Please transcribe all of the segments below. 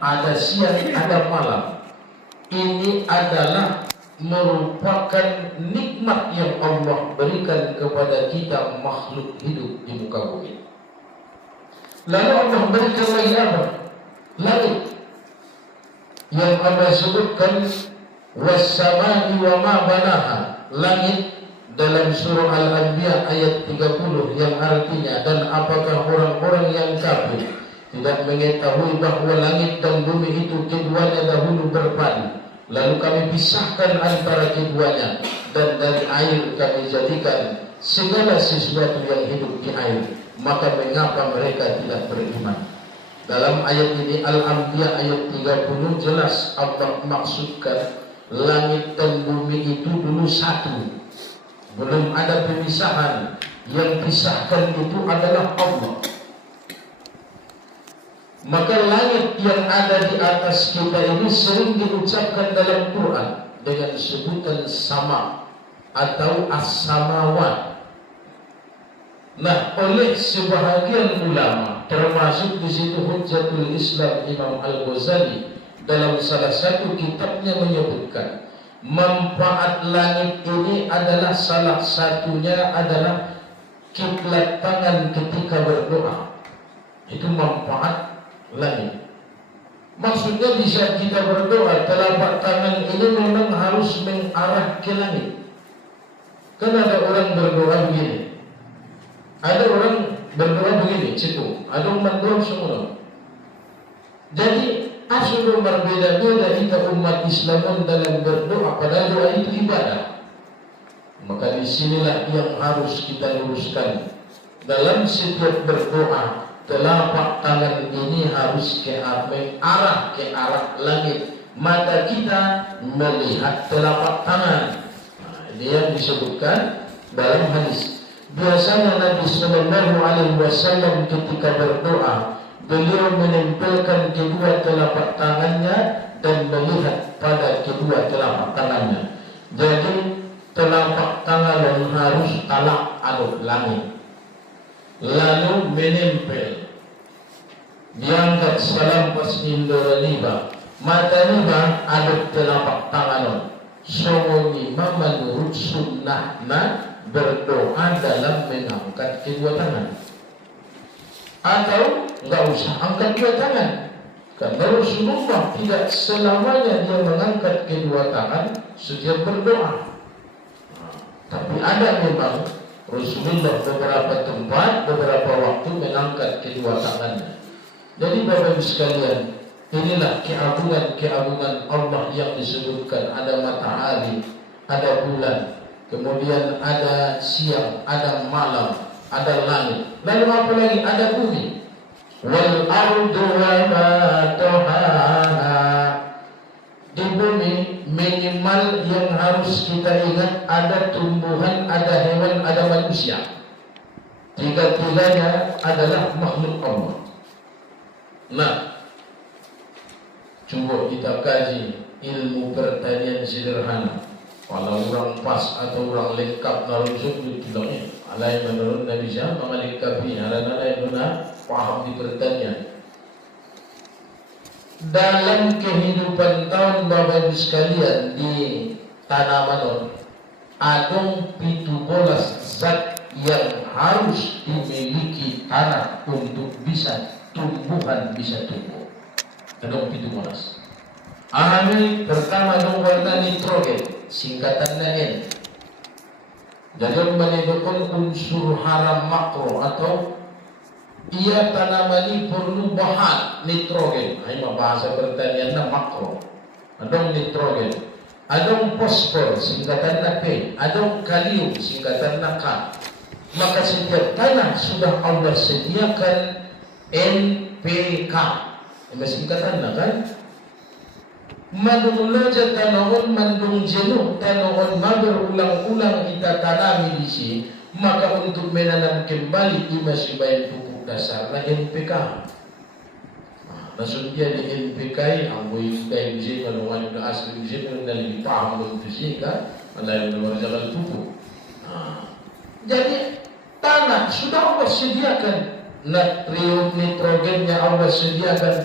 ada siang, ada malam. Ini adalah merupakan nikmat yang Allah berikan kepada kita makhluk hidup di muka bumi. Lalu Allah berikan lagi apa? Langit yang Allah sebutkan was-samai wa ma banaha. Langit dalam surah Al-Anbiya ayat 30 yang artinya, dan apakah orang-orang yang kafir tidak mengetahui bahwa langit dan bumi itu keduanya dahulu berpadu, lalu kami pisahkan antara keduanya, dan dari air kami jadikan segala sesuatu yang hidup di air, maka mengapa mereka tidak beriman? Dalam ayat ini Al-Anbiya ayat 30 jelas Allah maksudkan langit dan bumi itu dulu satu, belum ada pemisahan. Yang pisahkan itu adalah Allah. Maka langit yang ada di atas kita ini sering diucapkan dalam Quran dengan sebutan sama atau as-samawat. Nah, oleh sebahagian ulama, termasuk di situ Hujjatul Islam Imam Al-Ghazali dalam salah satu kitabnya menyebutkan manfaat langit ini adalah salah satunya adalah kiblat tangan ketika berdoa. Itu manfaat langit. Maksudnya di saat kita berdoa, telapak tangan ini memang harus mengarah ke langit. Kan ada orang berdoa begini, ada orang berdoa begini, situ, ada orang berdoa semua. Jadi asal berbeda-beda kita umat Islam dalam berdoa, padahal doa itu ibadah. Maka disinilah yang harus kita luruskan dalam setiap berdoa. Telapak tangan ini harus mengarah ke arah langit. Mata kita melihat telapak tangan. Nah, ini yang disebutkan dalam hadis. Biasanya Nabi Sallallahu Alaihi Wasallam ketika berdoa, beliau menempelkan kedua telapak tangannya dan melihat pada kedua telapak tangannya. Jadi telapak tangan harus talak alur langit, lalu menempel, diangkat salam pas indora liba, mata liba ada telapak tangan. Songongi menurut sunnahna berdoa dalam mengangkat kedua tangan, atau enggak usah angkat dua tangan, karena Rasulullah tidak selamanya dia mengangkat kedua tangan setiap berdoa. Tapi ada memang Rasulullah beberapa tempat, beberapa waktu mengangkat kedua tangannya. Jadi Bapak Ibu sekalian, inilah keagungan Allah yang disebutkan. Ada matahari, ada bulan, kemudian ada siang, ada malam, ada langit. Lalu apa lagi? Ada bumi. Wal ardu wa ma tahaha. Di bumi minimal yang harus kita ingat ada tumbuhan, ada hewan, ada manusia. Tiga-tiganya adalah makhluk Allah. Nah, coba kita kaji ilmu pertanian sederhana. Kalau orang pas atau orang lengkap narusuk ditulangnya. Alai menurut Nabi Syah mengalikapi alai guna paham di pertanian. Dalam kehidupan tahun Bapak Ibu sekalian di tanaman adong 17 zat yang harus dimiliki tanah untuk bisa tumbuhan bisa tumbuh. Adong 17. Amil pertama dong warna nitrogen, singkatannya N. Jadi menyebutkan unsur hara makro atau ia tanaman ini perlu bahan nitrogen. Ini bahasa pertanian makro. Ada nitrogen, ada fosfor singkatannya P, ada kalium singkatannya K. Maka setiap tanah sudah Allah sediakan NPK. Ini singkatannya kan? Mandung loja tanahon, mandung jenuh tanahon, berulang-ulang kita tanami di sini. Maka untuk menanam kembali masih banyak pupuk dasar na NPK. Maksudnya di NPK amboy kayak uji kalau ada asli uji kalau dari paham belum fisika, ada yang berjalan pupuk. Jadi tanah sudah Allah sediakan, natrium nitrogennya Allah sediakan.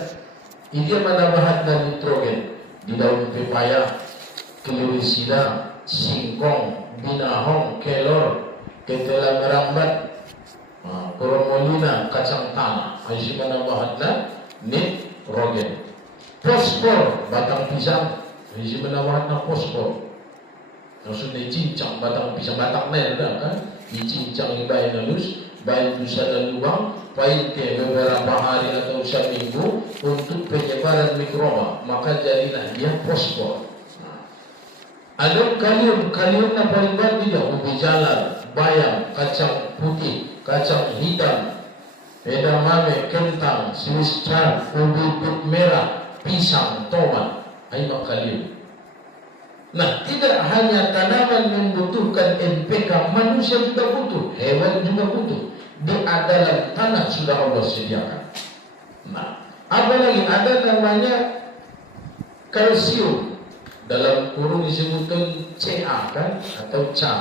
Ia menambahkan nitrogen di daun pepaya, kelirisida, singkong, binahong, kelor, ketela merambat, kromolina, kacang tanah. Ia menambahkan nitrogen. Fosfor, batang pisang. Ia menambahkan fosfor. Maksudnya cincang batang pisang, batang nel kan? Dicincang ibain halus, baik bisa dan lubang, baik beberapa hari atau seminggu untuk penyebaran mikroba, maka jadilah dia fosfor. Ada kalium yang paling banyak dia ubi jalar, bayam, kacang putih, kacang hitam, edamame, kentang, Swiss chard, ubi merah, pisang, tomat, ini kalium. Nah, tidak hanya tanaman membutuhkan NPK, manusia juga butuh, hewan juga butuh. Di dalam tanah sudah Allah sediakan. Nah, apalagi ada namanya kalsium, dalam kurung disebutkan Ca kan atau Ca.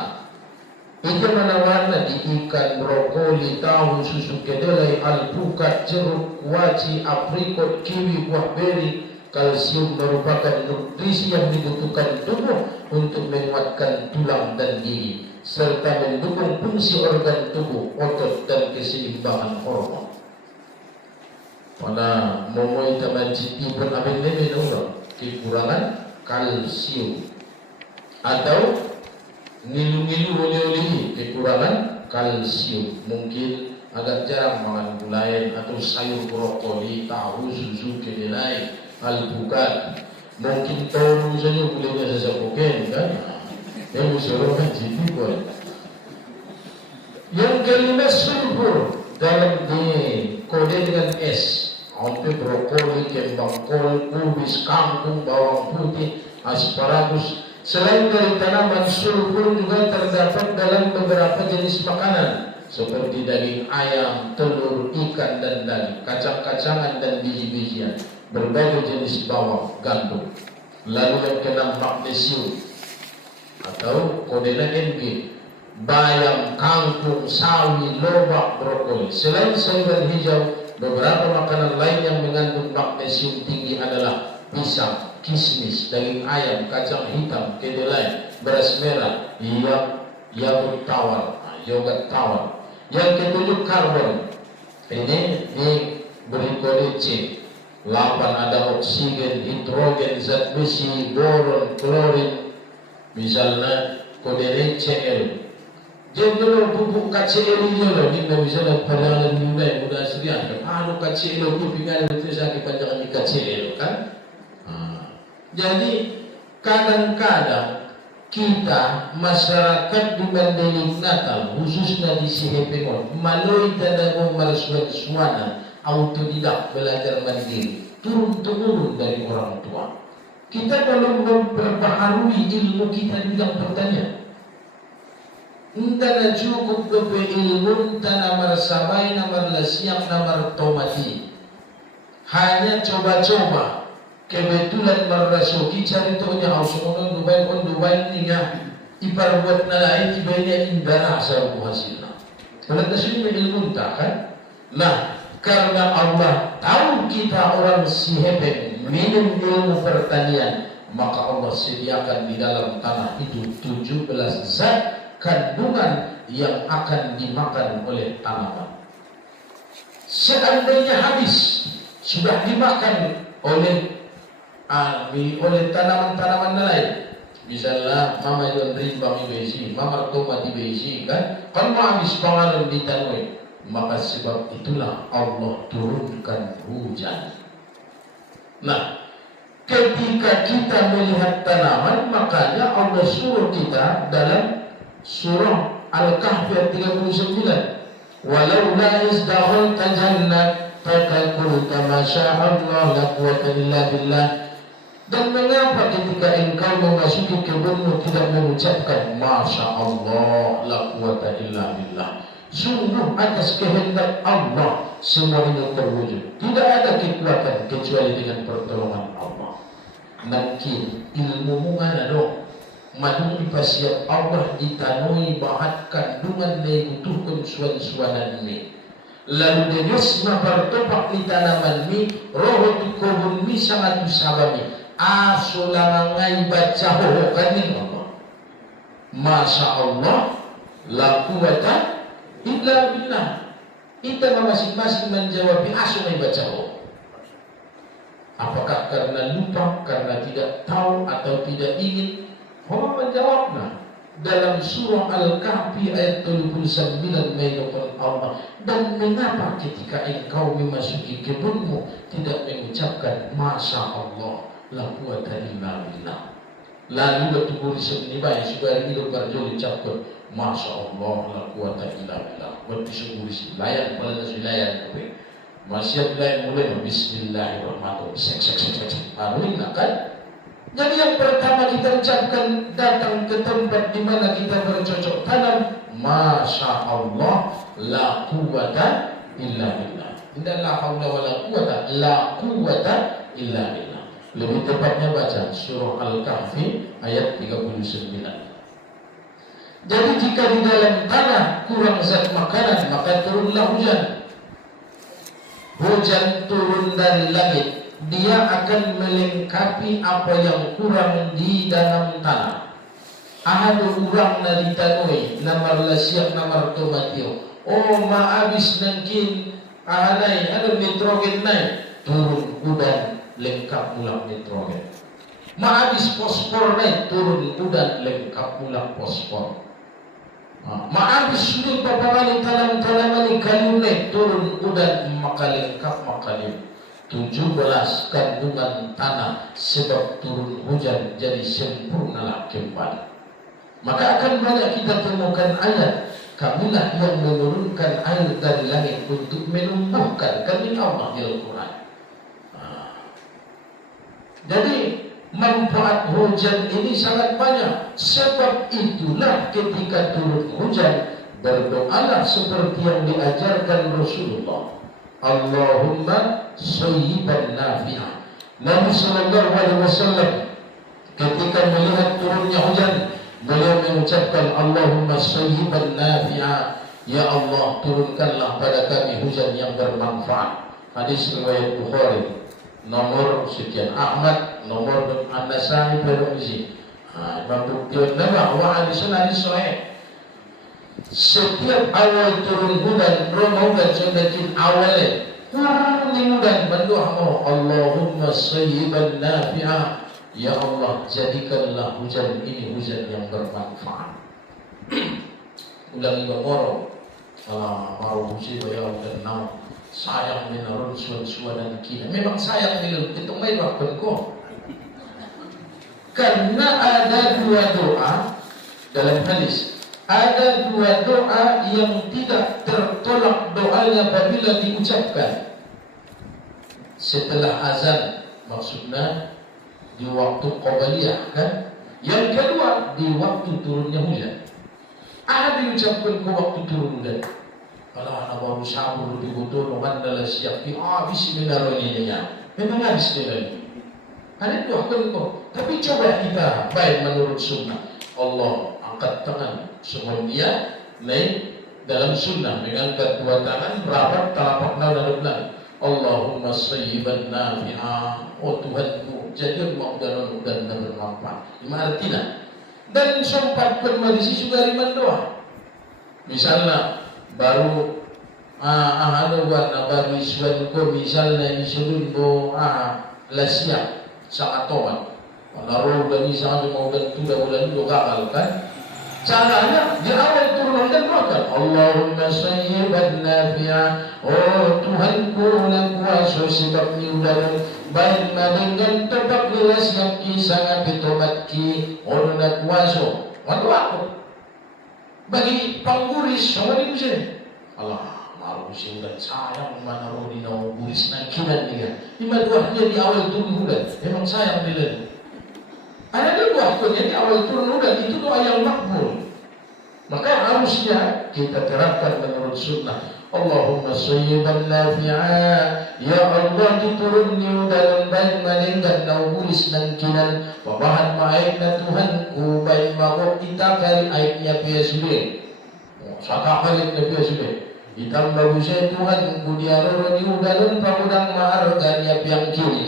Itu mana warna di ikan, brokoli, tahu, susu kedelai, alpukat, jeruk, kuaci, aprikot, kiwi, buah beri. Kalsium merupakan nutrisi yang dibutuhkan tubuh untuk menguatkan tulang dan gigi serta mendukung fungsi organ tubuh, otot dan keseimbangan hormon. Pada momoy taman citi pun abin neme orang kekurangan kalsium atau ngilu-ngilu oleh-oleh kekurangan kalsium, mungkin agak jarang makan gulai atau sayur brokoli, tahu, susu kedelai, alpukat, mungkin tahu saja bolehnya sesapukan kan? Yang usulkan jadi boleh. Yang kelima sulfur dalam di kode dengan S. Untuk brokoli, kembang kol, kubis, kangkung, bawang putih, asparagus. Selain dari tanaman, sulfur juga terdapat dalam beberapa jenis makanan seperti daging ayam, telur, ikan dan daging, kacang-kacangan dan biji-bijian, berbagai jenis bawang, gandum. Lalu yang keenam magnesium atau kodenya Mg, bayam, kangkung, sawi, lobak, brokoli. Selain sayuran hijau, beberapa makanan lain yang mengandung magnesium tinggi adalah pisang, kismis, daging ayam, kacang hitam, kedelai, beras merah, yogurt tawar. Yang ketujuh karbon. Ini beri kode C. 8 ada oksigen, hidrogen, zat besi, boron, klorin. Misalnya kode Cl. Jadi kalau pupuk KCl ini loh, ini misalnya pada muda aslian. Anu KCl itu pingat itu sakit panjang KCl kan? Jadi kadang-kadang kita masyarakat di Mandailing Natal, khususnya di Sihepengon, melalui tanda marsuan autodidak belajar mandiri, turun-temurun dari orang tua. Kita kalau memperbaharui ilmu kita di bidang pertanian, entah cukup ke ilmu tanah marsabai, namar lasiak, namar tomati. Hanya coba-coba. Kebetulan merasuki cari tahunya harus on Dubai niya iparbuat na lain iba niya indara sa hasilnya. Kalau kasih ilmu kan? Nah, karena Allah tahu kita orang Siheben minum ilmu pertanian, maka Allah sediakan di dalam tanah itu 17 zat kandungan yang akan dimakan oleh tanaman. Seandainya habis sudah dimakan oleh tanaman-tanaman lain, misalnya mama yon rimbang ibesi, mama tomat ibesi kan, kalau habis pangalan ditanui, maka sebab itulah Allah turunkan hujan. Nah, ketika kita melihat tanaman, makanya Allah suruh kita dalam surah Al-Kahfi ayat 39, walau la izdahulta jannat faqulta ma syaa Allah la quwwata illa billah. Dan mengapa ketika engkau memasuki kebunmu tidak mengucapkan Masya Allah la quwwata illa billah? Sungguh atas kehendak Allah semua ini terwujud. Tidak ada kekuatan kecuali dengan pertolongan Allah. Mungkin ilmu mana dong? Madu ipasiap Allah ditanui bahat kandungan dibutuhkan suan-suanan ini. Lalu denyus mapartopak di tanaman mi, roh di kebun mi sangat sabami asulamangai baca kanin Allah. Masya Allah, la quwata illa billah. Kita masing-masing menjawab asungai baca. Apakah karena lupa, karena tidak tahu atau tidak ingin? Allah menjawabnya dalam surah Al-Kahfi ayat 39 menyebutkan Allah, dan mengapa ketika engkau memasuki kebunmu tidak mengucapkan Masya Allah, la quwata illa billah. Lalu waktu tulis ini banyak sudah hidup berjoli ucapkan Masya Allah, la quwata illa billah. Waktu tulis layan pada layan tapi masih layan mulai Bismillahirrahmanirrahim. Sek. Baru kan? Jadi yang pertama kita ucapkan datang ke tempat di mana kita bercocok tanam, Masya Allah, la quwata illa billah. Tidak la haula wa la quwata, la quwata illa billah. Lebih tepatnya baca surah Al-Kahfi ayat 39. Jadi jika di dalam tanah kurang zat makanan, maka turunlah hujan. Hujan turun dari langit, dia akan melengkapi apa yang kurang di dalam tanah. Ada orang na ditanui namar lasiak namar tomatio. Oh maabis nangkin ahanay ano nitrogen na turun udan lengkap ulang nitrogen. Maabis fosfor na turun udan lengkap ulang fosfor. Maabis sulit papamani talam-talamani kalim na turun udan makalengkap makalim. 17 kandungan tanah sebab turun hujan jadi sempurnalah kembali. Maka akan banyak kita temukan ayat, Kamilah yang menurunkan air dari langit untuk menumbuhkan kami Allah di Al-Quran. Jadi manfaat hujan ini sangat banyak. Sebab itulah ketika turun hujan, berdoalah seperti yang diajarkan Rasulullah. Allahumma sayyiban nafi'ah. Nabi sallallahu alaihi wasallam ketika melihat turunnya hujan, beliau mengucapkan Allahumma sayyiban nafi'ah. Ya Allah, turunkanlah pada kami hujan yang bermanfaat. Hadis riwayat Bukhari nomor sekian, Ahmad nomor An-Nasai Tirmizi. Imam Bukhari nama wa hadisnya hadis sahih. Setiap awal turun hujan, Ramadan semakin awalnya turun hujan, berdoa Allahumma sayyiban nafi'ah. Ya Allah, jadikanlah hujan ini hujan yang bermanfaat. Ulangi bangoro, mau musibah ya Allah, sayang menarun suan dan kina. Memang sayang minum itu may waktu ko. Karena ada dua doa dalam hadis. Ada dua doa yang tidak tertolak doanya apabila diucapkan setelah azan, maksudnya di waktu qabliyah kan. Yang kedua di waktu turunnya hujan. Ada diucapkan ke waktu turun hujan. Kalau anak baru sabur lebih betul, mandala siap di bismillahirrahmanirrahim. Memang habis dengan ini. Ada doakan kok. Tapi coba kita baik menurut sunnah. Allah angkat tangan semua dia naik dalam sunnah, mengangkat dua tangan rapat telapak tangan. Allahumma sayyiban nafi'ah. Oh Tuhanku, jadikan mudah-mudahan dan bermanfaat. Lima artinya. Dan sempat bermedisi juga riman doa. Misalnya baru ano warna baru iswan ko misalnya isulun mo lasya sa katawan. Naro dan misalnya mau gantu dah bulan itu kakal kan. Caranya di awal turun dan doakan Allahumma sayyiban nafi'ah. Oh Tuhanku yang kuasa sebab niudan baik madenggan tebak lilas yang kisah bitomatki orang nak kuasa. Waduh aku bagi pangguris sama di musim Allah malu sih dan sayang mana rodi nau guris nakinan dia. Lima duanya di awal turun bulan memang sayang dia. Ada dua akunnya di awal turun hujan, itu doa yang makbul. Maka harusnya kita terapkan menurut sunnah. Allahumma sayyiban nafi'ah. Ya Allah, diturunni hujan baik malinggan naubulis nangkinan. Pabahan maik na Tuhanku baik magok kita kari aiknya piyasube. Saka kalik na piyasube. Itang bagusya Tuhan kudiaroro di hujan pagudang mahargan ya piyang kiri.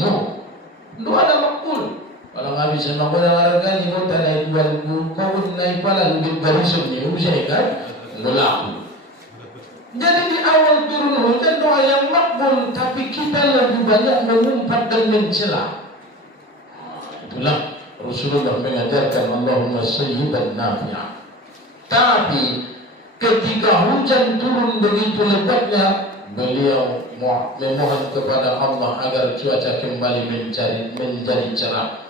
Doa na makbul. Kalau nggak bisa makbul harga ni mo tanay jual kau naik pala lebih barisum ni usai kan melaku. Jadi di awal turun hujan doa yang makbul, tapi kita lebih banyak mengumpat dan mencela. Itulah Rasulullah mengajarkan Allahumma sayyiban nafi'ah. Tapi ketika hujan turun begitu lebatnya, beliau memohon kepada Allah agar cuaca kembali menjadi cerah.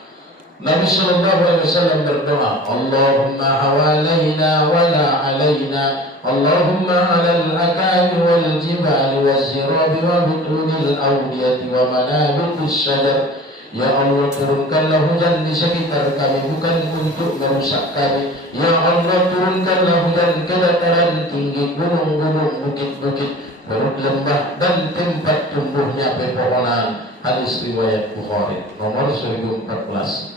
Nabi sallallahu alaihi wasallam berdoa, Allahumma hawalaina wa la alaina, Allahumma 'alal akami wal jibali waz zirabi wa butunil awdiyati wa manabitis syajar. Ya Allah, turunkanlah hujan di sekitar kami, bukan untuk merusak kami. Ya Allah, turunkanlah hujan ke dataran tinggi, gunung-gunung, bukit-bukit, perut lembah dan tempat tumbuhnya pepohonan. Hadis riwayat Bukhari nomor 1014.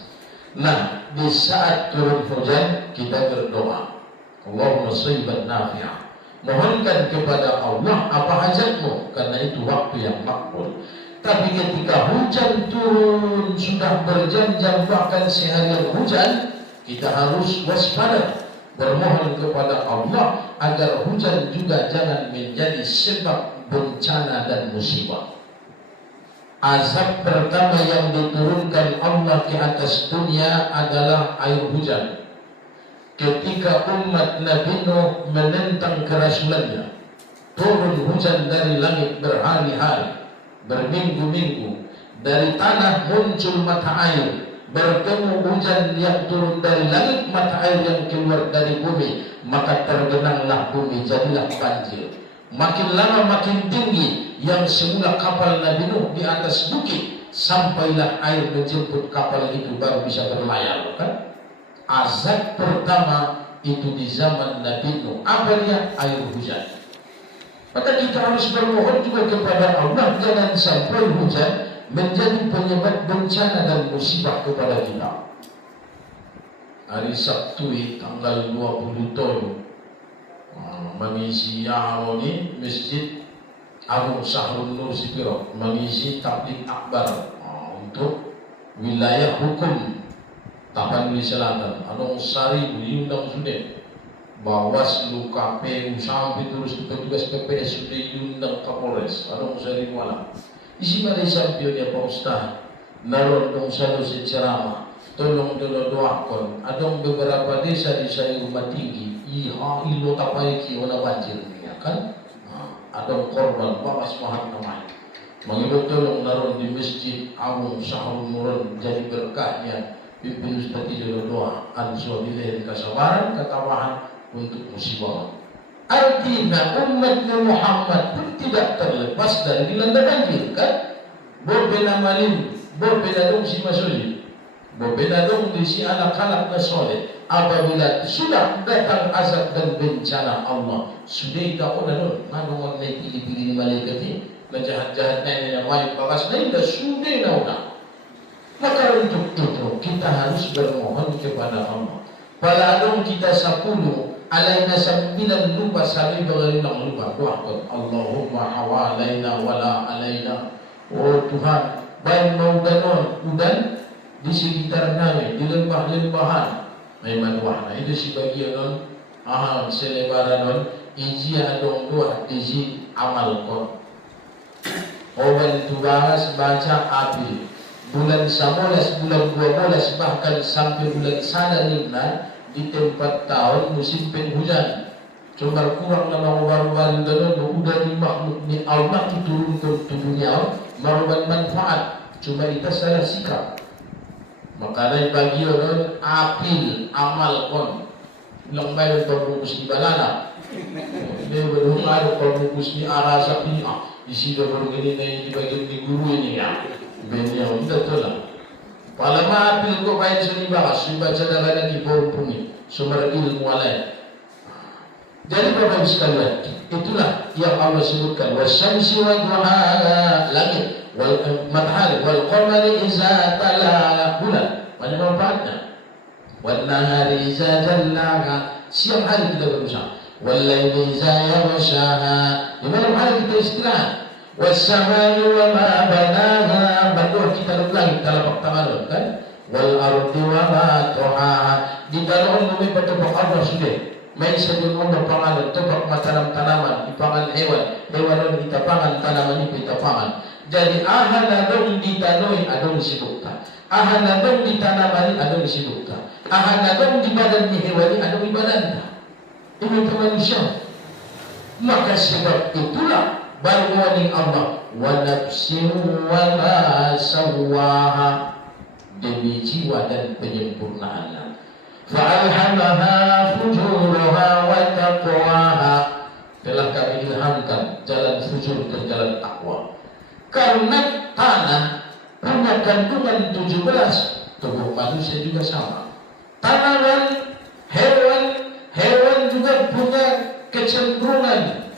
Nah, di saat turun hujan kita berdoa, Allahumma sayyiban nafi'ah. Mohonkan kepada Allah apa hajatmu, karena itu waktu yang makbul. Tapi ketika hujan turun sudah berjam-jam bahkan seharian hujan, kita harus waspada, bermohon kepada Allah agar hujan juga jangan menjadi sebab bencana dan musibah. Azab pertama yang diturunkan Allah di atas dunia adalah air hujan. Ketika umat Nabi Nuh menentang kerasulannya, turun hujan dari langit berhari-hari, berminggu-minggu, dari tanah muncul mata air, bertemu hujan yang turun dari langit, mata air yang keluar dari bumi, maka tergenanglah bumi, jadilah banjir. Makin lama makin tinggi, yang semula kapal Nabi Nuh di atas bukit, sampailah air menjemput kapal itu baru bisa berlayar, kan? Azab pertama itu di zaman Nabi Nuh. Apa dia? Air hujan. Maka kita harus bermohon juga kepada Allah jangan sampai hujan menjadi penyebab bencana dan musibah kepada kita. Hari Sabtu tanggal 27 mengisi ni Masjid Agung Sahrul Nur Sipiro mengisi tabligh akbar untuk wilayah hukum Tapanuli Selatan. Anong sari diundang sudah, Bawaslu, KPU sampai terus petugas PPS sudah diundang Kapolres. Anong sari wala. Isi mana sampai dia Pak Ustaz naron dong satu ceramah. Tolong doakan. Adong beberapa desa di saya rumah tinggi, ilo tapai kiona banjir ya kan? Adong korban bawas mahat namanya. Mengibat tolong naron di Masjid Agung Sahrul Nur jadi berkahnya. Pimpin Ustaz Ijo doa ansur dilihat kesabaran, ketabahan untuk musibah. Artinya umat Muhammad pun tidak terlepas dari dilanda banjir kan? Bobena malim, bobena dong si masuli, bobena dong di si anak-anak nasoleh. Apabila sudah datang azab dan bencana Allah, sudah ikaw na nun, manungan na pilih-pilih malaikat ini, na jahat-jahat na ini na may bakas na ito, sudah na una. Maka untuk itu kita harus bermohon kepada Allah. Paladong kita 10, alaina 9 lupa sabi bagaimana lupa. Doakan Allahumma hawalaina wala alaina. Oh Tuhan, baik mau ganon udan di sekitar namin, di lembah-lembahan. May manuah na ito si bagian nun, selebaran nun, iji adong doa, iji amal ko. Oban tubahas baca api. Bulan 11, bulan 12, bahkan sampai bulan Sananina di tempat tahun musim penghujan. Cuma kurang nama baru-baru dan udah di makhluk ni Allah diturunkan ke dunia merupakan manfaat. Cuma kita salah sikap. Makanya bagi orang apil amal kon lambai berbungkus di balana. Ini berhubungan berbungkus di arah sapi. Di sini baru ini di bagian di guru ini ya. Benya udah tu lah. Palama apil ko baik seni bahas, baca dalam di bawah bumi, sumber ilmu alai. Jadi Bapak sekalian, itulah yang Allah sebutkan. Wasyamsi wa duhaha, langit, wal matahari, wal qamari iza talaha, bulan. Banyak manfaatnya. Wal nahari iza jallaha, siang hari kita berusaha. Wal laili iza yaghshaha, di malam hari kita istirahat. Wassamai wa ma banaha, bantu kita langit dalam tangan kan. Wal ardi wa ma tuhaha, di dalam bumi bertebak Allah sudah. May sebelum pangan tebak matanam tanaman, ipangan hewan, hewan kita pangan, tanaman kita pangan. Jadi ahanadong ditanoi adong sibukta, ahanadong ditanamani adong sibukta, ahanadong di badan ni hewani adong ibadanta. Ini manusia. Maka sebab itulah baru warning Allah, wa nafsin wa ma sawwaha, demi jiwa dan penyempurnaannya. Fa'alhamaha fujuraha wa taqwaha, telah kami ilhamkan jalan fujur dan jalan takwa. Karena tanah punya kandungan 17, tubuh manusia juga sama. Tanaman, hewan juga punya kecenderungan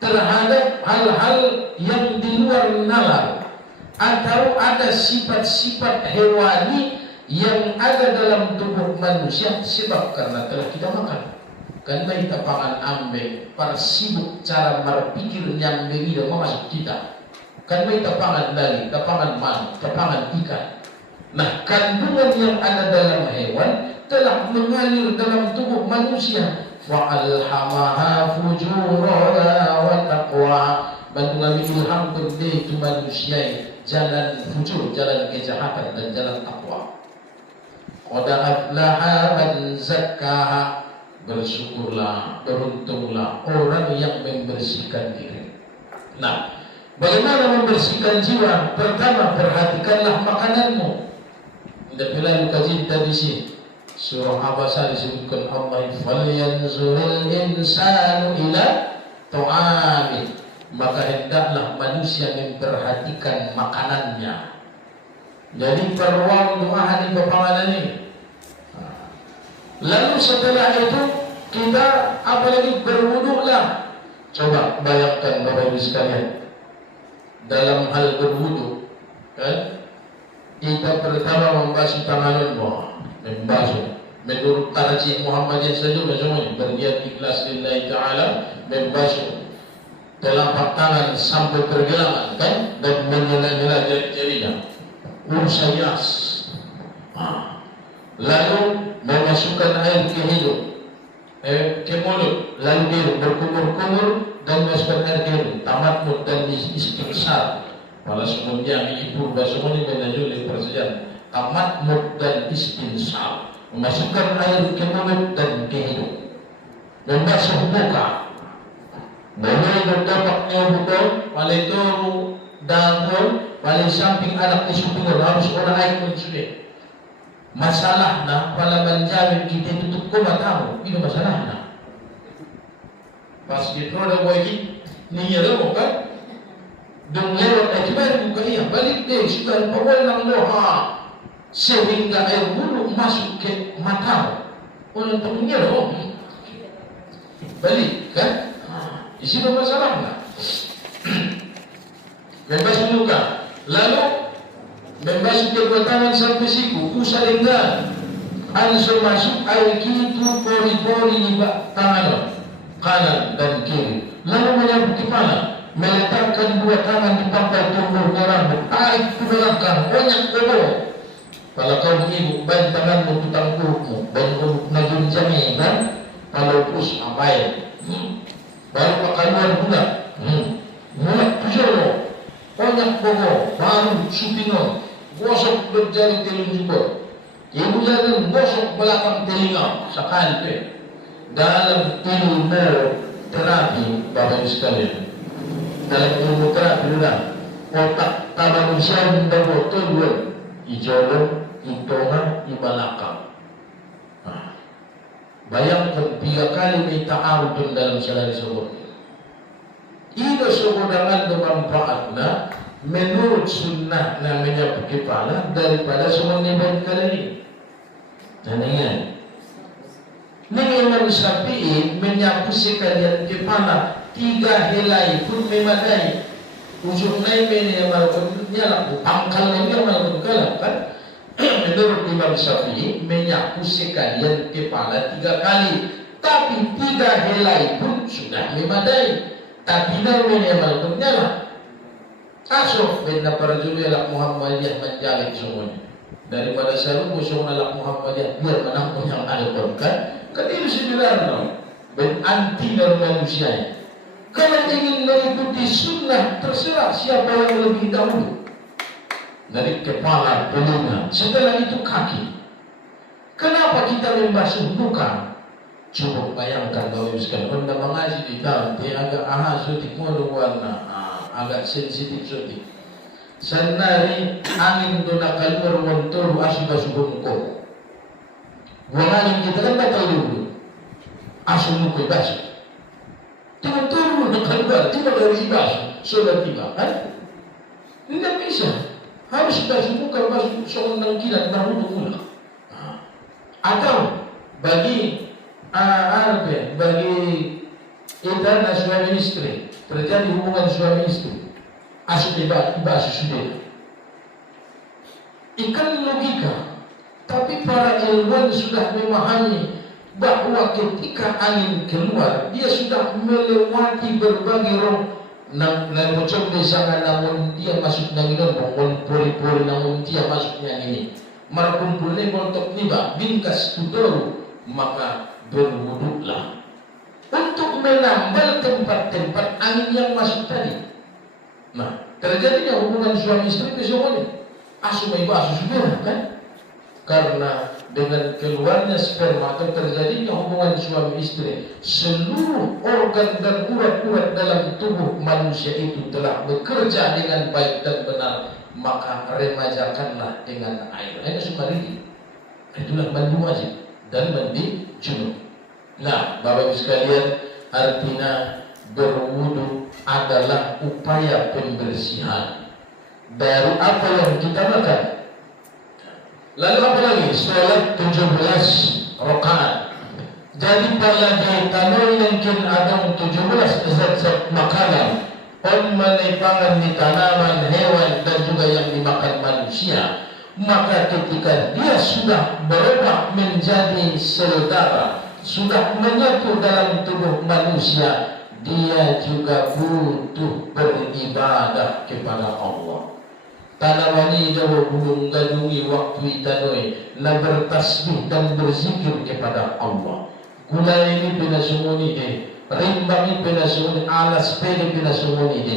terhadap hal-hal yang di luar nalar, atau ada sifat-sifat hewani yang ada dalam tubuh manusia sebab karena telah kita makan. Karena kita pangan ambe, para sibuk cara berpikir yang berbeda masuk kita. Karena kita pangan daging, kita pangan manuk, kita pangan ikan. Nah, kandungan yang ada dalam hewan telah mengalir dalam tubuh manusia. Fa'alhamaha fujuraha wa taqwaha, bantu kami ilham itu manusia jalan fujur, jalan kejahatan dan jalan takwa. Qad aflaha man zakkaha, bersyukurlah, beruntunglah orang yang membersihkan diri. Nah, bagaimana membersihkan jiwa? Pertama, perhatikanlah makananmu. Tidak pernah kaji tadi sih. Surah Abasa disebutkan Allah, falyanzurul insanu ila ta'ami, maka hendaklah manusia memperhatikan makanannya. Jadi peruang doa di pepanganan ini. Lalu setelah itu kita apalagi berwudulah. Coba bayangkan Bapak Ibu sekalian, dalam hal berwudu, kan? Kita pertama membasuh tangan, membasuh. Menurut tarjih Muhammadiyah saja semuanya berniat ikhlas lillahi ta'ala, membasuh telapak tangan sampai pergelangan, kan? Dan menyenangkan jari-jarinya. Urusan yas. Lalu memasukkan air ke hidung, ke mulut, lalu berkumur-kumur dan masukkan air ke hidung, tamatmud dan istighsar. Kalau semuanya ibu basumuni menajuli persejan tamatmud dan istighsar, memasukkan air ke mulut dan ke hidung, membasuh muka. Boleh berdapatnya bukan paling turun dangkul paling samping anak isupingan harus orang air pun sudah. Masalahnya pada menjawab kita tutup koma tahu itu masalahnya. Pas kita ada wajib ni ada bukan? Dan lewat akibat buka ia balik deh sudah pawal doa sehingga air bulu masuk ke mata. Orang temunya dong balik kan? Di sini masalahnya. Membasuh muka, lalu membasuh kedua tangan sampai siku, usah lenggan. Langsung masuk air gitu pori-pori di tangan kanan dan kiri. Lalu menyapu kepala, meletakkan dua tangan di pangkal tubuh rambut, tarik ke belakang, banyak kebo. Kalau kau ibu, baik tanganmu tutang perutmu, baik najun jaminan, kalau pus apain. Baru pakaluan bulan, mulai pujolo. Banyak bogo, baru supingan, gosok berjari telung juga. Ibu jangan gosok belakang telinga, sekali pe. Dalam ilmu terapi, Bapak Ibu sekalian, dalam ilmu terapi adalah otak pada manusia yang berbotol dua, ijolo, itongan, ibalakang. Bayangkan 3 kali minta ampun dalam sehari sebut. Ida semudahan bermanfaatnya menurut sunnah namanya kepala daripada semuanya kali ini. Dan ingat, Imam Syafi'i menyapu sekalian kepala 3 helai pun memadai. Ujung naik ini yang melakukan nyala, pangkalnya yang melakukan kalah kan? Menurut Imam Syafi'i menyapu sekalian kepala 3 kali, tapi 3 helai pun sudah memadai. Tapi namanya melakukannya lah Kaso, benda para juli anak Muhammadiyah menjalin semuanya. Daripada saya busung anak Muhammadiyah biar menang yang Al-Quran kan itu sebenarnya ben anti dari manusia. Kalau ingin mengikuti sunnah terserah siapa yang lebih dahulu. Dari kepala, telinga, setelah itu kaki. Kenapa kita membasuh muka? Coba bayangkan kalau misalkan anda mengaji di dalam dia agak sutik warna agak sensitif sutik. Sanari angin dona keluar montol basuh muka. Buang angin kita kan batal dulu. Asuh muka basuh. Tiba turun keluar, tiba dari basuh sudah tiba kan? Tidak bisa. Harus basuh muka, basuh seorang kilat baru mula. Atau bagi idana suami istri terjadi hubungan suami istri asuh basuh sudah. Ikan logika, tapi para ilmuwan sudah memahami bahwa ketika angin keluar dia sudah melewati berbagai roh. Macam misalnya namun dia masuk nanginan bangun pori-pori namun dia masuknya ini markumpulnya untuk niba bingkas tudoru maka berwuduklah untuk menambal tempat-tempat angin yang masuk tadi. Nah terjadinya hubungan suami istri ke semuanya asuh sudah kan karena dengan keluarnya sperma atau terjadinya hubungan suami istri seluruh organ dan urat-urat dalam tubuh manusia itu telah bekerja dengan baik dan benar maka remajakanlah dengan air. Ini semua ini itulah mandi wajib dan mandi junub. Nah Bapak Ibu sekalian artinya berwudu adalah upaya pembersihan dari apa yang kita makan. Lalu apa lagi? Salat 17 rakaat. Jadi pada tanah mungkin ada 17 zat-zat makanan. Menipangan di tanaman, hewan dan juga yang dimakan manusia. Maka ketika dia sudah berubah menjadi sel darah, sudah menyatu dalam tubuh manusia, dia juga butuh beribadah kepada Allah. Tanamani dawa bulung gadungi waktu itanoi na bertasbih dan berzikir kepada Allah. Gula ini pinasumuni de, rimbang ini pinasumuni, alas pede pinasumuni de.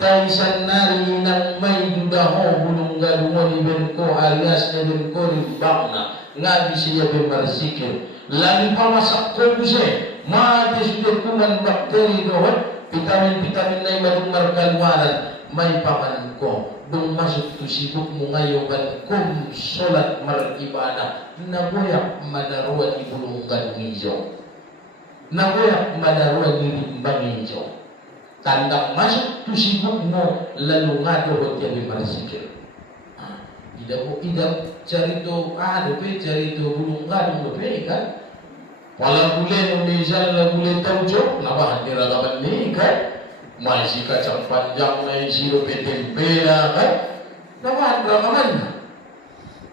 Taisan nari nang may dudaho bulung gadungi benko alias ne benko ribakna ngabi siya berzikir. Lagi pamasak ko buse, mati sudah kuman bakteri dohon, vitamin-vitamin na imadung markalwanan, may paman ko. Dong masuk tu sibuk mengayokan kum solat beribadah nagoyak madaruan ibulung gadung hijau nagoyak madaruan irimbang hijau tandang masuk tu sibuk mo lalu ngado hotia berzikir. Idam carito carito bulung gadung pe kan wala bule memizal la bule taujo nabahan diragaman ni kan masih kacang panjang, masih sirup tempera kan? Naman ramaman.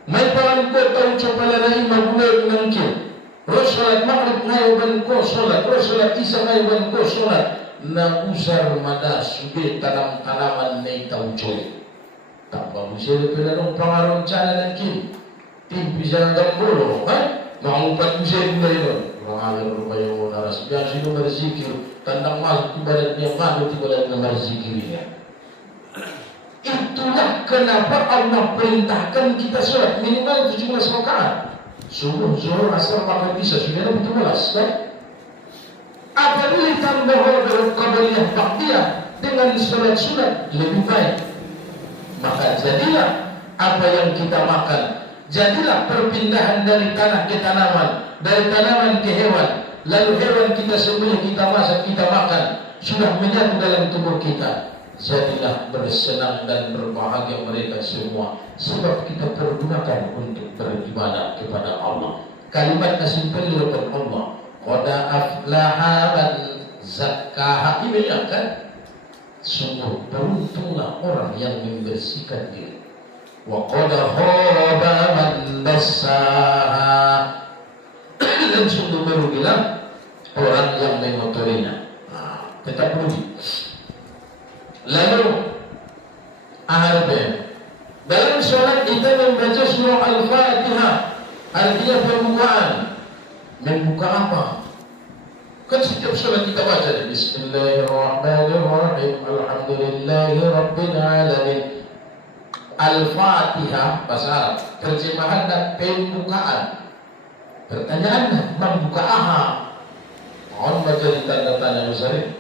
May parang ko tahu coba lagi mabuhay nangkin. Rosalat maghrib ngayon ko solat, rosalat isa ngayon ko solat. Na usar mada suge tanam-tanaman na itaw joy. Tapos siya pinanong pangarong tiyan nangkin. Timpisa ng gambulo, kan? Mangumpat mo siya yung ngayon. Mengalir rumahnya naras biar sino berzikir tentang masuk ibadat yang masuk ibadat berzikirnya. Itulah kenapa Allah perintahkan kita sholat minimal 17 rakaat. Subuh, zuhur, asar, maghrib, isya sudah 17 kan? Apabila tambah dalam qabliyah ba'diyah dengan sholat-sholat lebih baik. Maka jadilah apa yang kita makan. Jadilah perpindahan dari tanah ke tanaman, dari tanaman ke hewan. Lalu hewan kita sembelih, kita masak, kita makan, sudah menyatu dalam tubuh kita. Jadilah bersenang dan berbahagia mereka semua, sebab kita pergunakan untuk beribadah kepada Allah. Kalimat simpel dari Allah. Qad aflaha man zakkaha. Ini ya kan? Sungguh beruntunglah orang yang membersihkan diri. Wa qad khaba man dassaha. Dan sungguh merugilah orang yang mengotorinya. Tetap rugi. Lalu Artinya pembukaan. Membuka apa? Kan setiap salat kita baca Bismillahirrahmanirrahim, Alhamdulillahi Rabbil Alamin. Al-Fatihah bahasa Arab, terjemahan dan pembukaan. Pertanyaannya, membuka aha? Mohon baca di tanda tanya besar ini.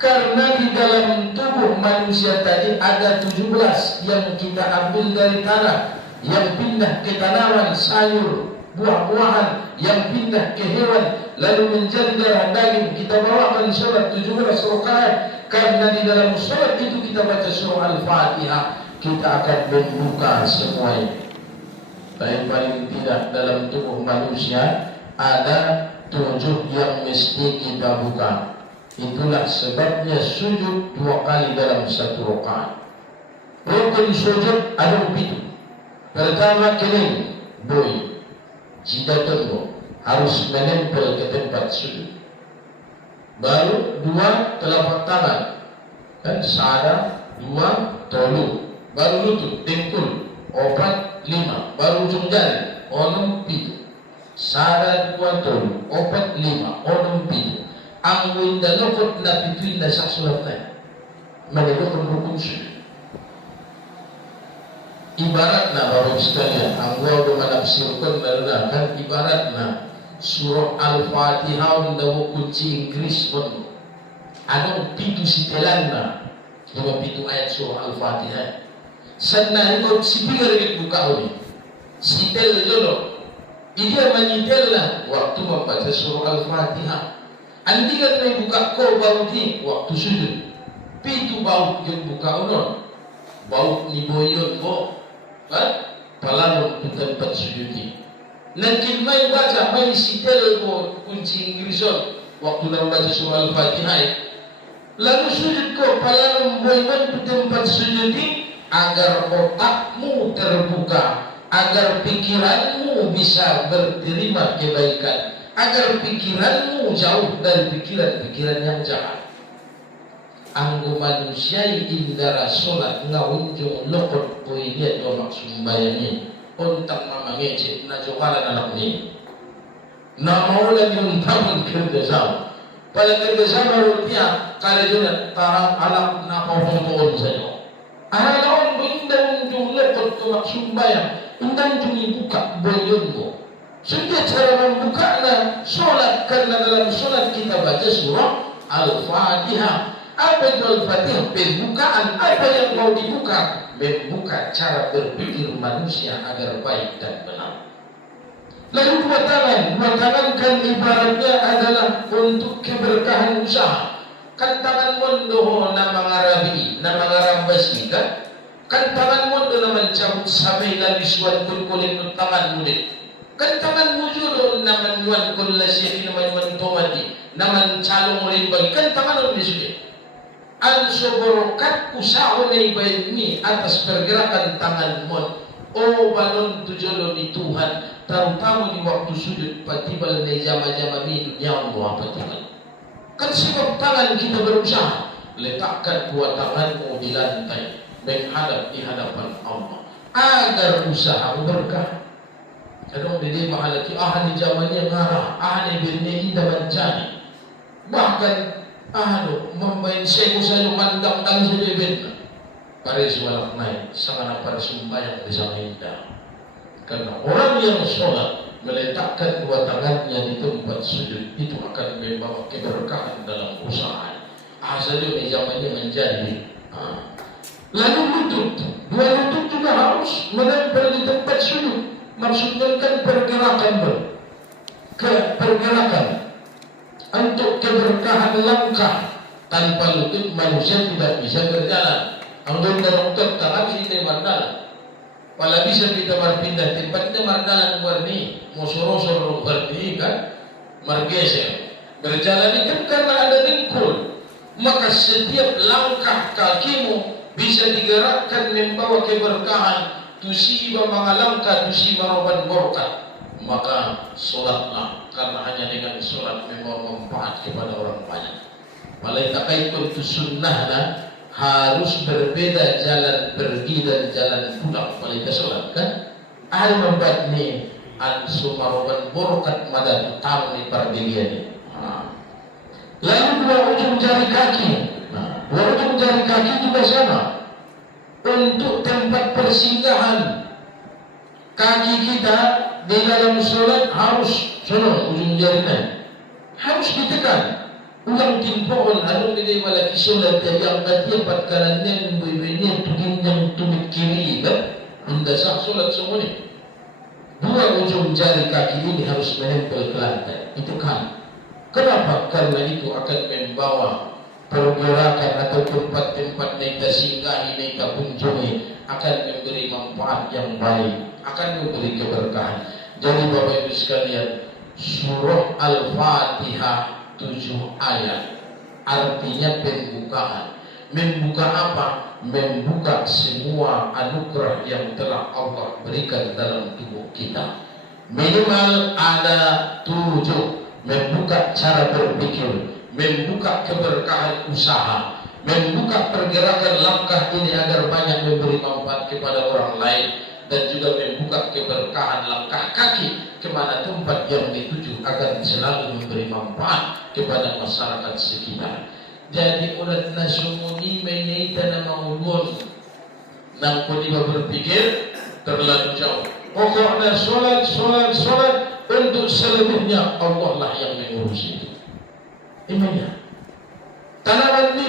Karena di dalam tubuh manusia tadi ada 17 yang kita ambil dari tanah, yang pindah ke tanaman, sayur, buah-buahan, yang pindah ke hewan, lalu menjadi darah daging. Kita bawakan sholat 17 rakaat. Karena di dalam sholat itu kita baca surah Al-Fatihah, kita akan membuka semuanya. Tapi paling tidak dalam tubuh manusia ada 7 yang mesti kita buka. Itulah sebabnya sujud 2 kali dalam 1 rakaat. Rukun sujud ada 7. Pertama kening, boy, jika tunggu harus menempel ke tempat sujud. Baru 2 telapak tangan, dan sada 2 tolu. Baru lutut, dengkul, 4, 5. Baru ujung jari, 6, 7. Sada 2 tolu, 4, 5, 6, 7. Ang winda lokot na bituin na sa sulatan. Manilokon rukun sujud. Ibarat na baru sekalian, ang waw menafsirkan adalah kan ibarat na surah Al-Fatihah daw kunci Inggris pun. Anong pitu sitelan na 27 ayat surah Al-Fatihah. Sannan ko sipigar buka uli. Sitel jolo. Dia menyitel na waktu membaca surah Al-Fatihah. Andi kan may buka ko baut ni waktu sujud. Pitu baut yung buka unon. Baut ni boyon mo. Kan? Palalong yung tempat sujud ni. Nagkin may baca, may sitel mo kunci Inggrison waktu nang baca surah Al-Fatihah. Lalu sujud ko, palalong boyon yung tempat sujud ni agar otakmu terbuka, agar pikiranmu bisa berterima kebaikan, agar pikiranmu jauh dari pikiran-pikiran yang jahat. Anggo manusia indara solat ngawunjung lokot poy dia do maksum bayani ontang mama ngece na jokalan anak ni na maulan yung tamun kerja sama pada kerja sama rupiah kala juna tarang alam na pahontoon sayo ahalaon indang unjung lokot to maksum bayan indang jungi buka boyon mo. Sudah cara membuka solat, karena dalam solat kita baca surah Al-Fatihah. Apa itu Al-Fatihah? Pembukaan. Apa yang mau dibuka? Membuka cara berpikir manusia agar baik dan benar. Lalu 2 tangan. 2 tangan kan ibaratnya adalah untuk keberkahan usaha. Kan tangan mondo na mangarabi, na mangarambasi kan? Kan tangan mondo na mencabut samay na liswan kun kulit ng tangan mulit. Kan tangan mo juro naman yuan kung lasyakin naman yuan tumadi naman calong rin bagi kan tangan mo disulit ang soborokat kusao na ibayin mi atas pergerakan tangan mo o balon tujolo ni Tuhan terutama di waktu sujud patibal na jama-jama mi dunia mo patibal kan sebab tangan kita berusaha letakkan 2 tanganmu di lantai menghadap di hadapan Allah agar usaha berkah. Kadang dia mahalaki ahli zamannya ngarah, ahli birni daman jani. Bahkan membain sego sayo mandang dang sa bebet. Pares walak naik, sangana para sumbayang di Samarinda. Karena orang yang sholat meletakkan 2 tangannya di tempat sujud itu akan membawa keberkahan dalam usaha. Asal di zamannya menjadi. Lalu lutut, 2 lutut juga harus menempel di tempat sujud. Maksudnya kan pergerakan untuk keberkahan langkah. Tanpa lutut manusia tidak bisa berjalan. Anggun darungkot tangan sini mardalan. Wala bisa kita berpindah tempatnya mardalan warni, mosoro-soro warni kan, margeser. Berjalan itu karena ada dengkul. Maka setiap langkah kakimu bisa digerakkan membawa keberkahan. Tusiba mga langkah, tusiba roban borkat. Maka solatlah, karena hanya dengan solat membawa manfaat kepada orang banyak. Malaikat itu sunnah harus berbeda jalan pergi dan jalan pulang. Malaikat solat kan Al membatni an sumaruban burkat madan tamni pardiliani. Lalu dua ujung jari kaki. Dua ujung jari kaki juga sama. Untuk tempat persinggahan kaki kita di dalam sholat harus ujung jarinya harus ditekan. Ulang timpoon anong nilay malaki sulat yang katiya patkarannya membuibinnya tudin yang tumit kiri kan? Hingga sah sulat semuanya. Dua ujung jari kaki ini harus menempel ke lantai. Itu kan. Kenapa? Karena itu akan membawa pergerakan atau tempat-tempat kita singgahi, kita kunjungi akan memberi manfaat yang baik, akan memberi keberkahan. Jadi Bapak Ibu sekalian, surah Al-Fatihah 7 ayat artinya pembukaan. Membuka apa? Membuka semua anugerah yang telah Allah berikan dalam tubuh kita. Minimal ada 7. Membuka cara berpikir, membuka keberkahan usaha, membuka pergerakan langkah ini agar banyak memberi manfaat kepada orang lain, dan juga membuka keberkahan langkah kaki kemana tempat yang dituju agar selalu memberi manfaat kepada masyarakat sekitar. Jadi ulat nasumuni menyita nama ulun nang kau berpikir terlalu jauh. Pokoknya solat untuk selebihnya Allah lah yang mengurus itu. Imannya tanaman ni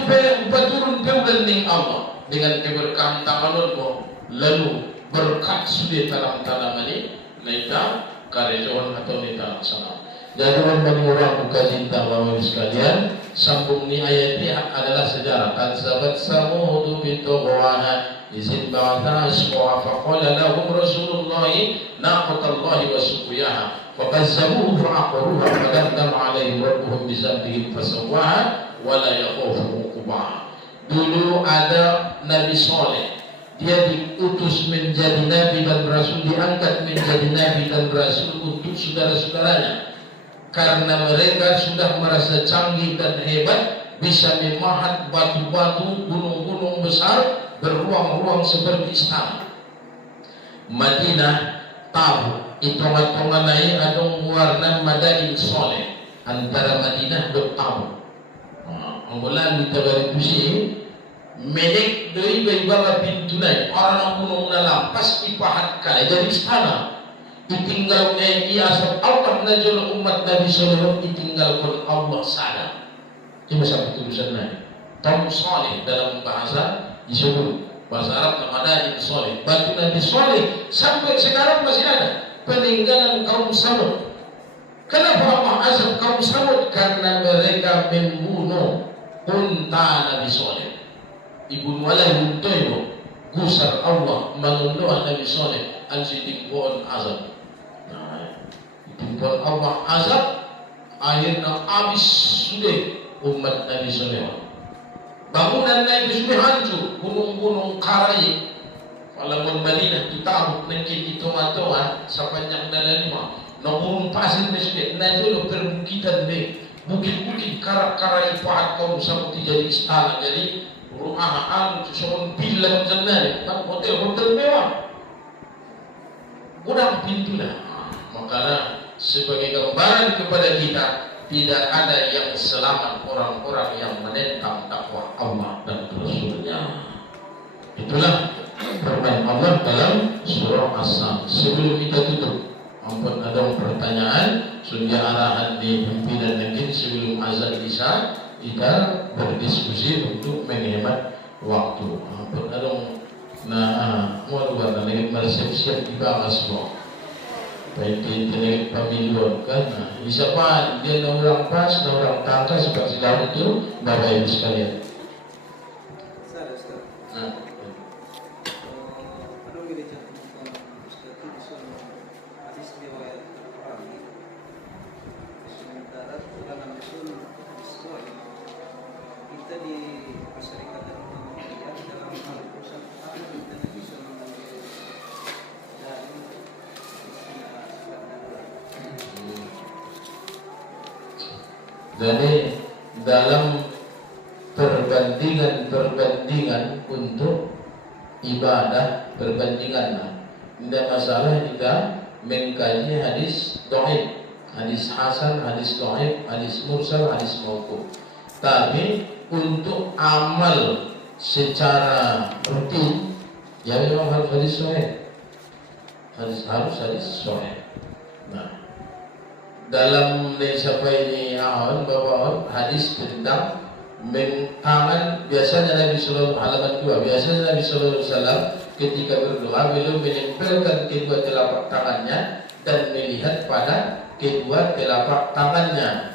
baturun peudan ning Allah dengan keberkahan tanganmu, lalu berkat sudah tanam-tanaman ini nita karejohan atau nita sana. Jadi orang buka cinta Bapak sekalian, sambung ni ayat ini adalah sejarah. Kadzabat Samud bi tughwana izin ba'atha asqa faqala lahum Rasulullah naqatallahi wa suqiyaha fakazzabuhu fa'aqaruha fadammdam 'alaihim rabbuhum bi dhanbihim fasawwaha wa la yakhafu 'uqbaha. Dulu ada Nabi Saleh, dia diutus menjadi nabi dan rasul, diangkat menjadi nabi dan rasul untuk saudara-saudaranya. Karena mereka sudah merasa canggih dan hebat, bisa memahat batu-batu, gunung-gunung besar beruang-ruang seperti istana. Madinah tahu hitungan-hitungan lain ada warna Madain Soleh antara Madinah dan tahu. Anggolan kita beribusi menek dari bayi pintu naik orang gunung nalampas ipahat kali jadi istana. Ditinggalnya ia asal Allah najul umat Nabi Sallallahu ditinggalkan Allah sadar. Ini masa tulisannya. Tom Saleh dalam bahasa disebut bahasa Arab namanya Nabi Saleh. Batu Nabi Saleh sampai sekarang masih ada peninggalan kaum Samud. Kenapa Allah azab kaum Samud? Karena mereka membunuh unta Nabi Saleh. Ibu walai untoyo gusar Allah mengunduh Nabi Saleh al-Siddiqun azab. Tuhan Allah azab akhirnya habis sudah umat Nabi Saleh. Bangunan Nabi sudah hancur, gunung-gunung karai. Walaupun Madinah ditabuk nangkit itu matoan sepanjang dalam 5 nomor pasir mesbet najul perbukitan be bukit-bukit karak-karai pahat kaum Samud jadi istana jadi rumah anu cuman bilang jenari kan hotel-hotel mewah. Udah pintulah. Makanya sebagai gambaran kepada kita tidak ada yang selamat orang-orang yang menentang dakwah Allah dan Rasulnya. Itulah firman Allah dalam surah As-Sam. Sebelum kita tutup, ampun ada pertanyaan sudah arahan di pimpinan negeri sebelum azan isya kita berdiskusi untuk menghemat waktu. Ampun ada mau luar lagi siap-siap dibahas semua. Baik tenaga pemiluan kan, siapa dia orang pas, orang tangka seperti itu, Bapak Ibu sekalian. Jadi dalam perbandingan untuk ibadah, perbandingan Tidak masalah kita mengkaji hadis dhaif, hadis hasan, hadis dhaif, hadis mursal, hadis mauquf. Tapi untuk amal secara rutin, ya memang harus hadis sahih. Harus hadis sahih. Nah, dalam siapa ini bawa hadis tentang tangan, biasanya Nabi Sallallahu Alaihi Wasallam biasanya Nabi Sallallahu Alaihi Wasallam ketika berdoa beliau menempelkan kedua telapak tangannya dan melihat pada kedua telapak tangannya.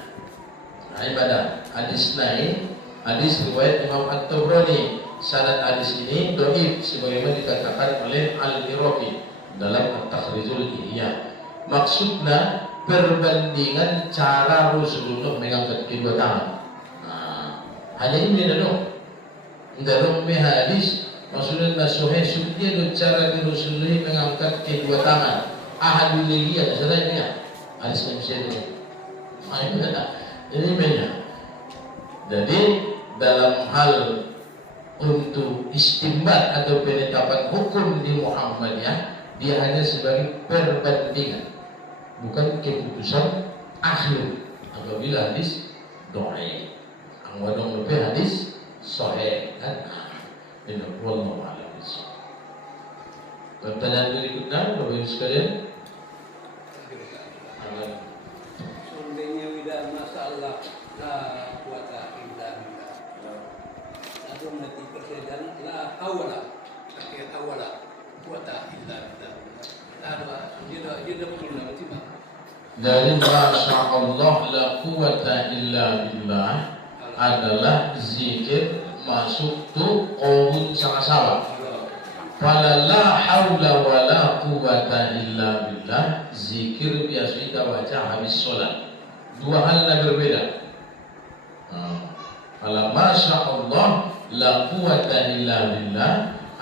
Nah, ibadah hadis naik, hadis riwayat Imam At-Tabrani. Sanad hadis ini dhaif sebagaimana dikatakan oleh Al-Iraqi dalam At-Takhrijul Ihya. Maksudnya perbandingan cara Rasulullah mengangkat kedua tangan. Hanya ini dalam hadis maksudnya nasuhai sudnya cara Rasulullah mengangkat kedua tangan. Ahadul liyat sebenarnya hadis ini. Ini banyak. Jadi dalam hal untuk istimbat atau penetapan hukum di Muhammadiyah, dia hanya sebagai perbandingan, bukan keputusan akhir apabila hadis dhaif. Wadong lebih hadis sahih kan? Ini wallahu a'lam. Pertanyaan berikutnya, Bapak Ibu sekalian. Seandainya tidak masalah la quwata illa billah. Atau nanti persediaan la hawla, pakai hawla quwata illa billah. Ada dia perlu nanti mah. Dari masya Allah la quwata illa billah adalah zikir masuk tu qaulun sama-sama. Fala la haula wala quwata illa billah zikir biasa kita baca habis sholat. Dua hal yang berbeda. Fala masya Allah la quwata illa billah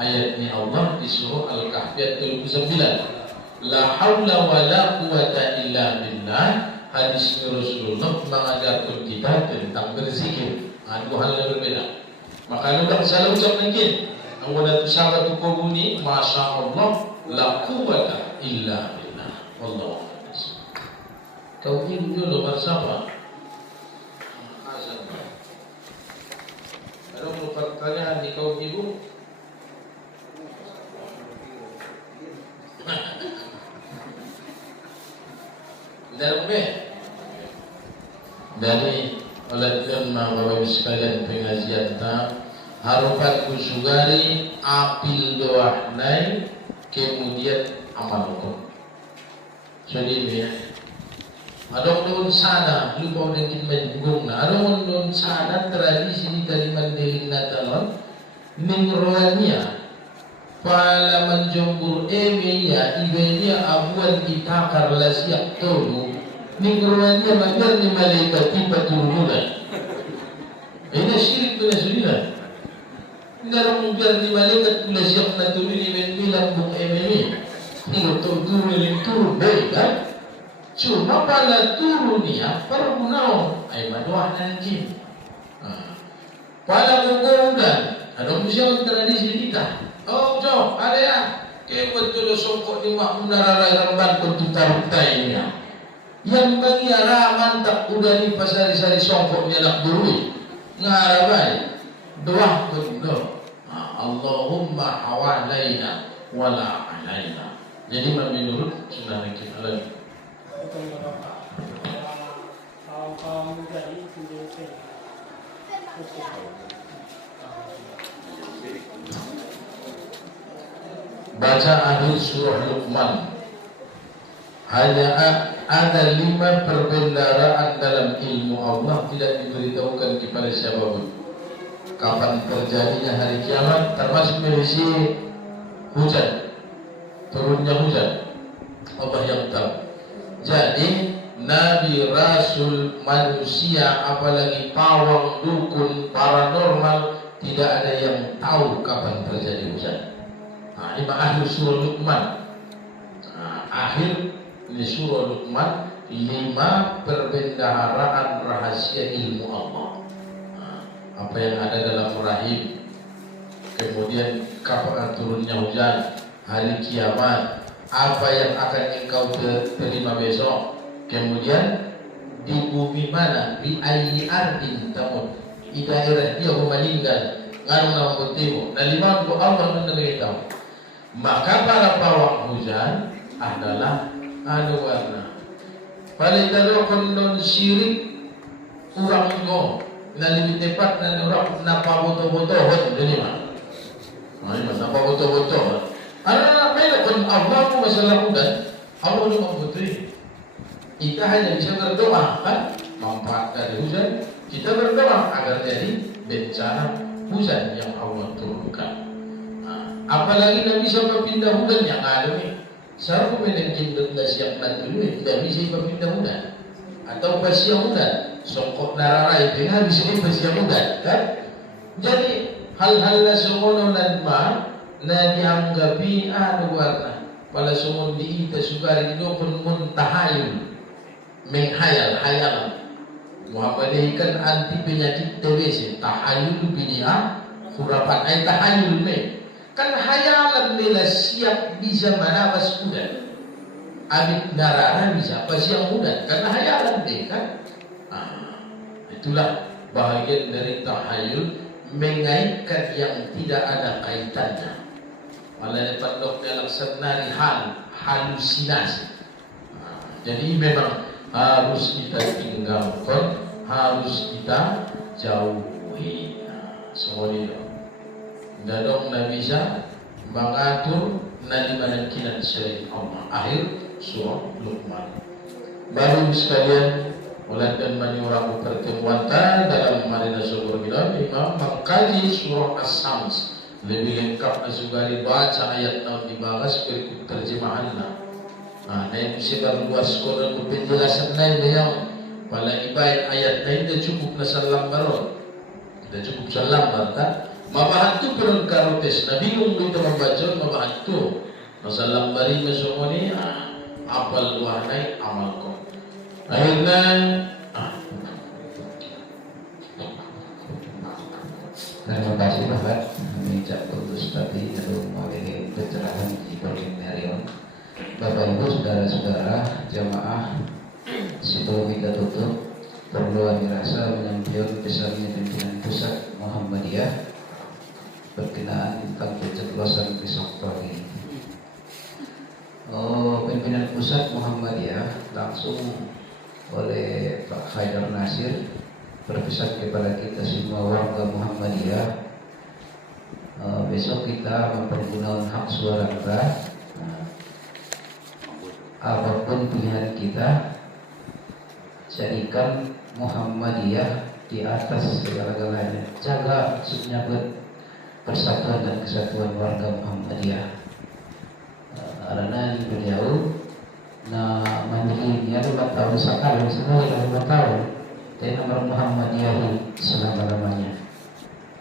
ayat ini Allah di surah Al-Kahfi ayat 29. La haula wala quwata illa billah hadis Rasulullah mengajarkan kita tentang berzikir. Dua hal yang berbeda. Maka kalau salah ucap mungkin anggota sahabat tu kubuni, masya Allah, la quwata illa billah. Wallahu a'lam. Kau ini dulu bersama. Azan. Ada mau pertanyaan di kaum ibu? Dari oleh jemaah Bapak Ibu sekalian pengajian harapan kusugari apil doa naik kemudian amal hukum. Jadi ya, ada orang sana lupa dengan menggong. Ada orang sana tradisi di Kalimantan Natalon ningroania pala menjombur eminya ibenya abuan ditakar lasiak tolu ningroania magar ni malaikat tiba turunan. Ini syirik tu nasulilah. Ngarang magar ni malaikat lasiak na turun ni bilang bung emini. Ini turun baik kan? Cuma pala turun dia pergunau ay maduah nanti. Pala guguran ada usia tradisi kita. Oh, jauh, ada ya. Kayak betul songkok di mak menararai remban pentutar-tutainya. Yang bagi arah mantap udah di pasari-sari songkoknya nak berui. Ngarabai. Doa betul. Allahumma hawalaina wala alaina. Jadi menurut sunnah Nabi Muhammad. Kalau menjadi sendiri. Baca akhir surah Luqman. Hanya ada 5 perbendaharaan dalam ilmu Allah tidak diberitahukan kepada siapapun. Kapan terjadinya hari kiamat, termasuk medisi hujan, turunnya hujan, Allah yang tahu. Jadi Nabi, Rasul, manusia, apalagi pawang, dukun, paranormal, tidak ada yang tahu kapan terjadi hujan. Ini akhir surah Luqman. Akhir di surah Luqman 5 perbendaharaan rahasia ilmu Allah. Apa yang ada dalam rahim, kemudian kapan turunnya hujan, hari kiamat, apa yang akan engkau terima besok. Kemudian di bumi mana, di ayyi ardin tamut, di daerah dia meninggal nganu nama kutimu dan lima Allah menderita. Maka para pawang hujan adalah anu warna paling dalokon non syirik urang ngo na lebih tepat na urang napa boto-boto hot dili mah. Ay napa boto-boto. Ana melokon Allah mo masalah hujan, Allah lu membutuhi. Kita hanya bisa berdoa kan, manfaat dari hujan. Kita berdoa agar jadi bencana hujan yang Allah turunkan. Apalagi tidak bisa berpindah hujan yang ada nih. Saya menenkin dengan siap nanti tidak bisa berpindah hujan. Atau pasien hujan, songkok nararai dengan bisa pasien hujan kan. Jadi hal-hal semono dan na dianggapi anu warna. Pada semua diita sugari dinokon muntahayul. Menghayal-hayalan. Muhammadiyah kan anti penyakit TBC. Tahayul binia khurafat. Ay tahayul me. Kan hayalan nila siap bisa manawas hujan. Abid narara bisa pasiang hujan. Karena hayalan deh kan. Itulah bahagian dari tahayul. Mengaitkan yang tidak ada kaitannya. Malah dapat dokter laksanari halusinasi. Jadi memang harus kita tinggalkan, harus kita jauhi. Semuanya dadong na bisa mengatur na dimanakinan selain Allah. Akhir surah Luqman. Baru sekalian mulai dan menyuarakan pertemuan dalam marina syukur kita Imam mengkaji surah As-Sams lebih lengkap nasugari baca ayat 6 dibahas berikut terjemahannya. Nah, yang bisa luas konon penjelasan lain yang pada ibarat ayat lain dah cukup nasalam baron, dah cukup salam barta. Mabahantu peron karotes, nabi bingung kita membaca mabahantu. Nasalam bari semua ni apal wahnai amal ko. Akhirnya terima kasih Bapak mengucap putus tadi untuk memberi pencerahan di Provinsi. Bapak Ibu saudara-saudara jamaah, sebelum kita tutup perlu dirasa menyampaikan pesannya pimpinan pusat Muhammadiyah berkenaan tentang pencoblosan besok pagi. Pimpinan pusat Muhammadiyah langsung oleh Pak Haidar Nasir berpesan kepada kita semua warga Muhammadiyah, besok kita mempergunakan hak suara kita. Apapun pilihan kita, jadikan Muhammadiyah di atas segala-galanya. Jaga maksudnya persatuan dan kesatuan warga Muhammadiyah. Karena beliau mandirinya 5 tahun sekali, sekali 5 tahun. Dan nomor Muhammadiyah selama-lamanya.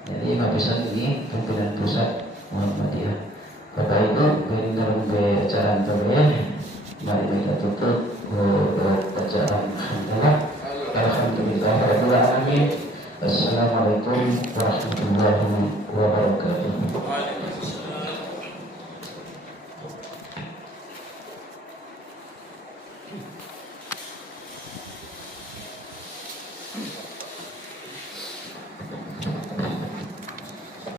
Jadi pesan ini pimpinan pusat Muhammadiyah. Bapak Ibu, dalam acara terbaik. Mari kita tutup